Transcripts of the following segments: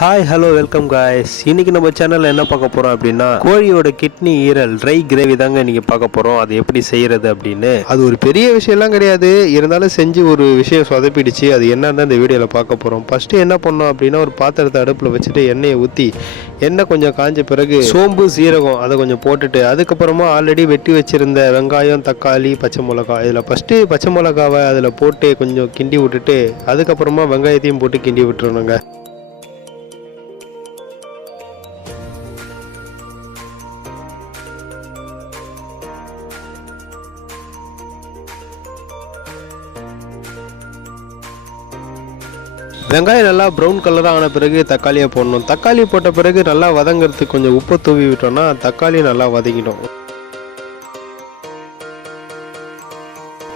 Hi hello welcome guys இன்னைக்கு நம்ம சேனலில் என்ன பார்க்க போகிறோம் அப்படின்னா கோழியோட கிட்னி ஈரல் ட்ரை கிரேவி தாங்க இன்னைக்கு பார்க்க போகிறோம் அது எப்படி செய்கிறது அப்படின்னு. அது ஒரு பெரிய விஷயம்லாம் கிடையாது. இருந்தாலும் செஞ்சு ஒரு விஷயம் சொதப்பிடுச்சு. அது என்னன்னு இந்த வீடியோவில் பார்க்க போகிறோம் ஃபஸ்ட்டு என்ன பண்ணோம் அப்படின்னா ஒரு பாத்திரத்தை அடுப்பில் வச்சுட்டு எண்ணெயை ஊற்றி எண்ணெய் கொஞ்சம் காஞ்ச பிறகு சோம்பு சீரகம் அதை கொஞ்சம் போட்டுட்டு அதுக்கப்புறமா ஆல்ரெடி வெட்டி வச்சிருந்த வெங்காயம் தக்காளி பச்சை மிளகா இதில் ஃபஸ்ட்டு பச்சை மிளகாவை அதில் போட்டு கொஞ்சம் கிண்டி விட்டுட்டு அதுக்கப்புறமா வெங்காயத்தையும் போட்டு கிண்டி விட்டுருணுங்க வெங்காயம் நல்லா ப்ரௌன் கலராக ஆன பிறகு தக்காளியை போடணும். தக்காளி போட்ட பிறகு நல்லா வதங்கிறதுக்கு கொஞ்சம் உப்பு தூவி விட்டோம்னா தக்காளி நல்லா வதங்கிடும்.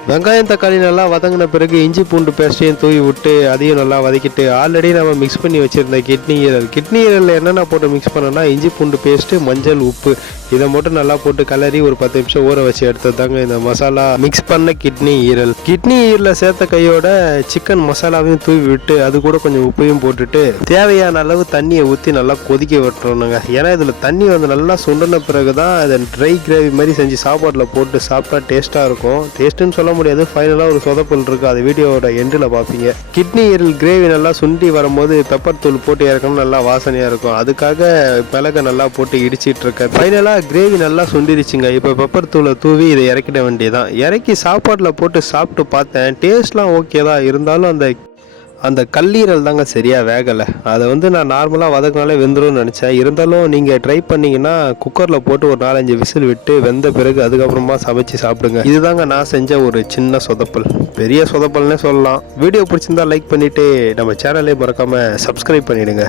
வெங்காயம் தக்காளி நல்லா வதங்கின பிறகு இஞ்சி பூண்டு பேஸ்ட்டையும் தூவி விட்டு அதையும் நல்லா வதக்கிட்டு ஆல்ரெடி நம்ம மிக்ஸ் பண்ணி வச்சுருந்த கிட்னி ஈரல். கிட்னி ஈரலில் என்னென்ன போட்டு மிக்ஸ் பண்ணோம்னா இஞ்சி பூண்டு பேஸ்ட்டு மஞ்சள் உப்பு. இதை மட்டும் நல்லா போட்டு கலரி ஒரு பத்து நிமிஷம் ஊற வச்சு எடுத்தது தாங்க இந்த மசாலா. மிக்ஸ் பண்ண கிட்னி ஈரல். கிட்னி ஈரலில் சேர்த்த கையோட சிக்கன் மசாலாவையும் தூவி விட்டு அது கூட கொஞ்சம் உப்பையும் போட்டுட்டு தேவையான அளவு தண்ணியை ஊற்றி நல்லா கொதிக்க விட்டுறணுங்க. ஏன்னா இதில் தண்ணி வந்து நல்லா சுண்டின பிறகு தான் அதை ட்ரை கிரேவி மாதிரி செஞ்சு சாப்பாட்டில் போட்டு சாப்பிட்டா டேஸ்ட்டாக இருக்கும். டேஸ்ட்டுன்னு சொல்ல முடியாது. ஃபைனலாக ஒரு சொதப்பல் இருக்குது அது வீடியோவோட எண்டில் பார்ப்பீங்க கிட்னி எரில் கிரேவி நல்லா சுண்டி வரும்போது பெப்பர் தூள் போட்டு இறக்கணும் நல்லா வாசனையாக இருக்கும். அதுக்காக மிளகை நல்லா போட்டு இடிச்சிட்டு இருக்கேன் ஃபைனலாக கிரேவி நல்லா சுண்டிருச்சுங்க. இப்போ பெப்பர் தூளை தூவி இதை இறக்கிட வேண்டியதான் இறக்கி சாப்பாட்டில் போட்டு சாப்பிட்டு பார்த்தேன். டேஸ்ட்லாம் ஓகே தான். இருந்தாலும் அந்த அந்த கல்லீரல் தாங்க சரியாக வேகலை. அதை வந்து நான் நார்மலாக வதக்கினாலே வெந்துடும் நினச்சேன். இருந்தாலும் நீங்கள் ட்ரை பண்ணீங்கன்னா குக்கரில் போட்டு ஒரு நாலஞ்சு விசில் விட்டு வெந்த பிறகு அதுக்கப்புறமா சமைச்சு சாப்பிடுங்க. இதுதாங்க நான் செஞ்ச ஒரு சின்ன சொதப்பல். பெரிய சொதப்பல்னே சொல்லலாம். வீடியோ பிடிச்சிருந்தா லைக் பண்ணிவிட்டு நம்ம சேனலே மறக்காமல் சப்ஸ்கிரைப் பண்ணிவிடுங்க